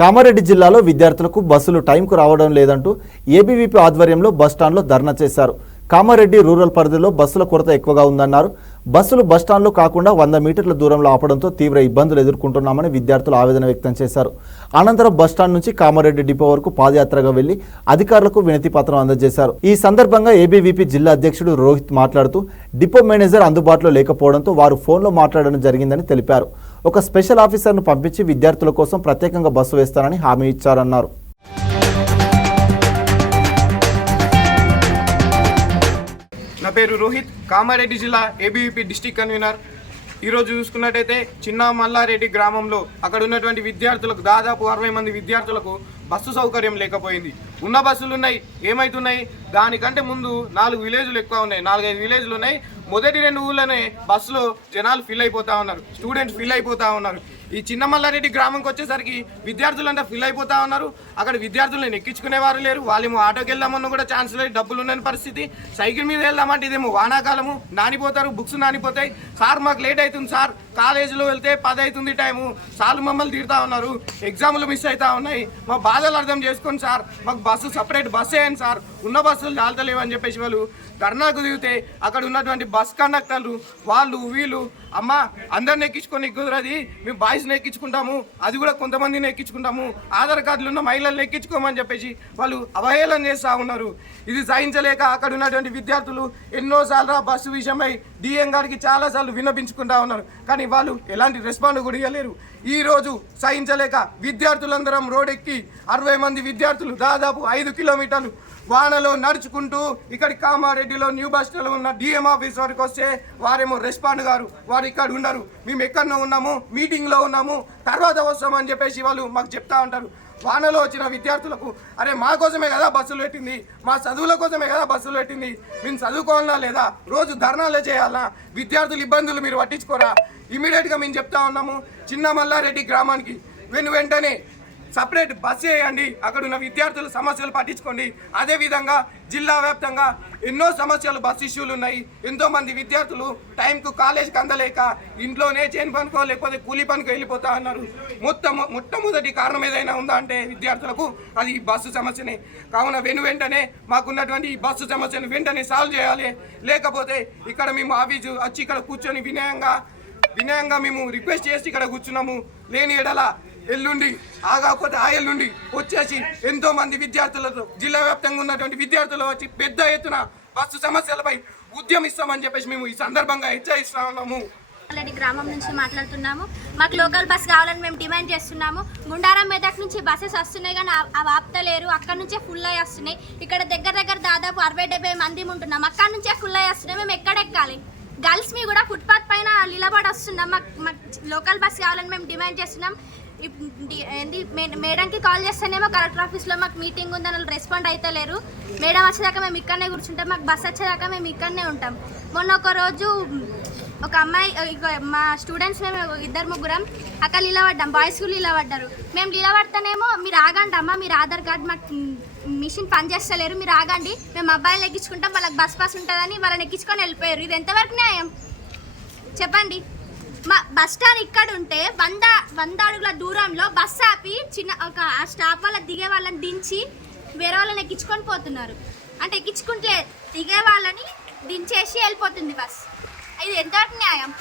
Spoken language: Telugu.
కామారెడ్డి జిల్లాలో విద్యార్థులకు బస్సులు టైంకు రావడం లేదంటూ ఏబీవీపీ ఆధ్వర్యంలో బస్టాండ్లో ధర్నా చేశారు. కామారెడ్డి రూరల్ పరిధిలో బస్సుల కొరత ఎక్కువగా ఉందన్నారు. బస్సులు బస్టాండ్లో కాకుండా 100 మీటర్ల దూరంలో ఆపడంతో తీవ్ర ఇబ్బందులు ఎదుర్కొంటున్నామని విద్యార్థులు ఆవేదన వ్యక్తం చేశారు. అనంతరం బస్టాండ్ నుంచి కామారెడ్డి డిపో వరకు పాదయాత్రగా వెళ్లి అధికారులకు వినతి పత్రం అందజేశారు. ఈ సందర్భంగా ఏబీవీపీ జిల్లా అధ్యక్షుడు రోహిత్ మాట్లాడుతూ డిపో మేనేజర్ అందుబాటులో లేకపోవడంతో వారు ఫోన్లో మాట్లాడడం జరిగిందని తెలిపారు. ఒక స్పెషల్ ఆఫీసర్ను పంపించి విద్యార్థుల కోసం ప్రత్యేకంగా బస్సు వేస్తానని హామీ ఇచ్చారన్నారు. నా పేరు రోహిత్, కామారెడ్డి జిల్లా ఏబీవీపీ డిస్ట్రిక్ట్ కన్వీనర్. ఈరోజు చూసుకున్నట్టయితే చిన్న మల్లారెడ్డి గ్రామంలో అక్కడ ఉన్నటువంటి విద్యార్థులకు దాదాపు 60 మంది విద్యార్థులకు బస్సు సౌకర్యం లేకపోయింది. ఉన్న బస్సులు ఉన్నాయి, ఏమవుతున్నాయి, దానికంటే ముందు 4 విలేజ్లు ఎక్కువ ఉన్నాయి, 4-5 విలేజ్లు ఉన్నాయి. మొదటి 2 ఊళ్ళనే బస్సులో జనాలు ఫిల్ అయిపోతూ ఉన్నారు, స్టూడెంట్స్ ఫిల్ అయిపోతూ ఉన్నారు. ఈ చిన్న మల్లారెడ్డి గ్రామంకి వచ్చేసరికి విద్యార్థులంతా ఫిల్ అయిపోతూ ఉన్నారు. అక్కడ విద్యార్థులను ఎక్కించుకునేవారు లేరు. వాళ్ళేమో ఆటోకి వెళ్దామన్నా కూడా ఛాన్స్ లేదు, డబ్బులు ఉండని పరిస్థితి. సైకిల్ మీద వెళ్దామంటే ఇదేమో వానాకాలము, నానిపోతారు, బుక్స్ నానిపోతాయి. సార్ మాకు లేట్ అవుతుంది సార్, కాలేజీలో వెళ్తే 10 అవుతుంది టైము, సార్లు మమ్మల్ని తిడతా ఉన్నారు, ఎగ్జామ్లు మిస్ అవుతా ఉన్నాయి, మా బాధలు అర్థం చేసుకోండి సార్, మాకు బస్సు సపరేట్ బస్సు వేయండి సార్, ఉన్న బస్సులు చాలతలేవు అని చెప్పేసి వాళ్ళు ధర్నాకు దిగితే అక్కడ ఉన్నటువంటి బస్ కండక్టర్లు వాళ్ళు వీళ్ళు అమ్మ అందరిని ఎక్కించుకొని కుదరది, మేము బాయ్స్ని ఎక్కించుకుంటాము, అది కూడా కొంతమందిని ఎక్కించుకుంటాము, ఆధార్ కార్డులు ఉన్న మహిళలను ఎక్కించుకోమని చెప్పేసి వాళ్ళు అవహేళన చేస్తూ ఉన్నారు. ఇది సహించలేక అక్కడ ఉన్నటువంటి విద్యార్థులు ఎన్నోసార్లు బస్సు విషయమై డిఎం గారికి చాలాసార్లు విన్నపించుకుంటా ఉన్నారు. కానీ వాళ్ళు ఎలాంటి రెస్పాండ్ కూడా ఇవ్వలేరు. ఈరోజు సహించలేక విద్యార్థులందరం రోడ్డెక్కి 60 మంది విద్యార్థులు దాదాపు 5 కిలోమీటర్లు వానలో నడుచుకుంటూ ఇక్కడి కామారెడ్డిలో న్యూ బస్ స్టాండ్లో ఉన్న డిఎం ఆఫీస్ వరకు వస్తే వారేమో రెస్పాండ్ గారు, వారు ఇక్కడ ఉండరు, మేము ఎక్కడో ఉన్నాము, మీటింగ్లో ఉన్నాము, తర్వాత వస్తామని చెప్పేసి వాళ్ళు మాకు చెప్తా ఉంటారు. వానలో వచ్చిన విద్యార్థులకు అరే మా కోసమే కదా బస్సులు పెట్టింది, మా చదువుల కోసమే కదా బస్సులు పెట్టింది, మేము చదువుకోవాలా లేదా, రోజు ధర్నాలే చేయాలా, విద్యార్థుల ఇబ్బందులు మీరు పట్టించుకోరా, ఇమీడియట్గా మేము చెప్తా ఉన్నాము. చిన్న మల్లారెడ్డి గ్రామానికి వెంటనే సపరేట్ బస్సు వేయండి, అక్కడ ఉన్న విద్యార్థుల సమస్యలు పట్టించుకోండి. అదేవిధంగా జిల్లా వ్యాప్తంగా ఎన్నో సమస్యలు, బస్సు ఇష్యూలు ఉన్నాయి. ఎంతోమంది విద్యార్థులు టైంకు కాలేజీకి అందలేక ఇంట్లోనే చేను పనుకో లేకపోతే కూలీ పనుకో వెళ్ళిపోతా ఉన్నారు. మొట్టమొదటి కారణం ఏదైనా ఉందా అంటే విద్యార్థులకు అది బస్సు సమస్యనే. కావున వెంటనే మాకున్నటువంటి ఈ బస్సు సమస్యను వెంటనే సాల్వ్ చేయాలి. లేకపోతే ఇక్కడ మేము ఆఫీసు వచ్చి ఇక్కడ కూర్చొని వినయంగా మేము రిక్వెస్ట్ చేసి ఇక్కడ కూర్చున్నాము. లేని ఎడల ఎల్లుండి ఆగకపోతే ఆ ఎల్లుండి వచ్చేసి ఎంతో మంది విద్యార్థులతో జిల్లా వ్యాప్తంగా ఉన్నటువంటి విద్యార్థులు వచ్చి పెద్ద ఎత్తున బస్సు సమస్యలపై ఉద్యమిస్తామని చెప్పేసి మేము ఈ సందర్భంగా హెచ్చరిస్తా ఉన్నాము. గ్రామం నుంచి మాట్లాడుతున్నాము. మాకు లోకల్ బస్ కావాలని మేము డిమాండ్ చేస్తున్నాము. గుండారం మెదక్ నుంచి బస్సెస్ వస్తున్నాయి కానీ అవి ఆపుతలేరు, అక్కడ నుంచే ఫుల్ అయ్యి వస్తున్నాయి. ఇక్కడ దగ్గర దాదాపు 60-70 మంది ఉంటున్నాం, అక్కడ నుంచే ఫుల్ అయ్యి వస్తున్నాయి. మేము ఎక్కడెక్కాలి? గర్ల్స్ మీ కూడా ఫుట్పాత్ పైన నిలబడి వస్తున్నాం. మాకు లోకల్ బస్ కావాలని మేము డిమాండ్ చేస్తున్నాం. మేడంకి కాల్ చేస్తేనేమో కలెక్టర్ ఆఫీస్లో మాకు మీటింగ్ ఉందని వాళ్ళు రెస్పాండ్ అయితే లేరు. మేడం వచ్చేదాకా మేము ఇక్కడనే కూర్చుంటాం, మాకు బస్ వచ్చేదాకా మేము ఇక్కడనే ఉంటాం. మొన్న ఒక రోజు ఒక అమ్మాయి, మా స్టూడెంట్స్ మేము 2-3 అక్కడ నిలబడ్డాం, బాయ్స్ కూడా నిలబడ్డారు. మేము నిలబడితేనేమో మీరు ఆగండి అమ్మ, మీరు ఆధార్ కార్డు మాకు మిషన్ పనిచేస్తలేరు, మీరు ఆగండి, మేము అబ్బాయిలు ఎక్కించుకుంటాం, వాళ్ళకి బస్ పాస్ ఉంటుందని వాళ్ళని ఎక్కించుకొని వెళ్ళిపోయారు. ఇది ఎంతవరకు న్యాయం చెప్పండి? మా బస్ స్టాండ్ ఇక్కడ ఉంటే 100 అడుగుల దూరంలో బస్ ఆపి ఒక స్టాప్ వాళ్ళ దిగే వాళ్ళని దించి వేరే వాళ్ళని ఎక్కించుకొని పోతున్నారు. అంటే ఎక్కించుకుంటే దిగే వాళ్ళని దించేసి వెళ్ళిపోతుంది బస్. ఇది ఎంతవరకు న్యాయం?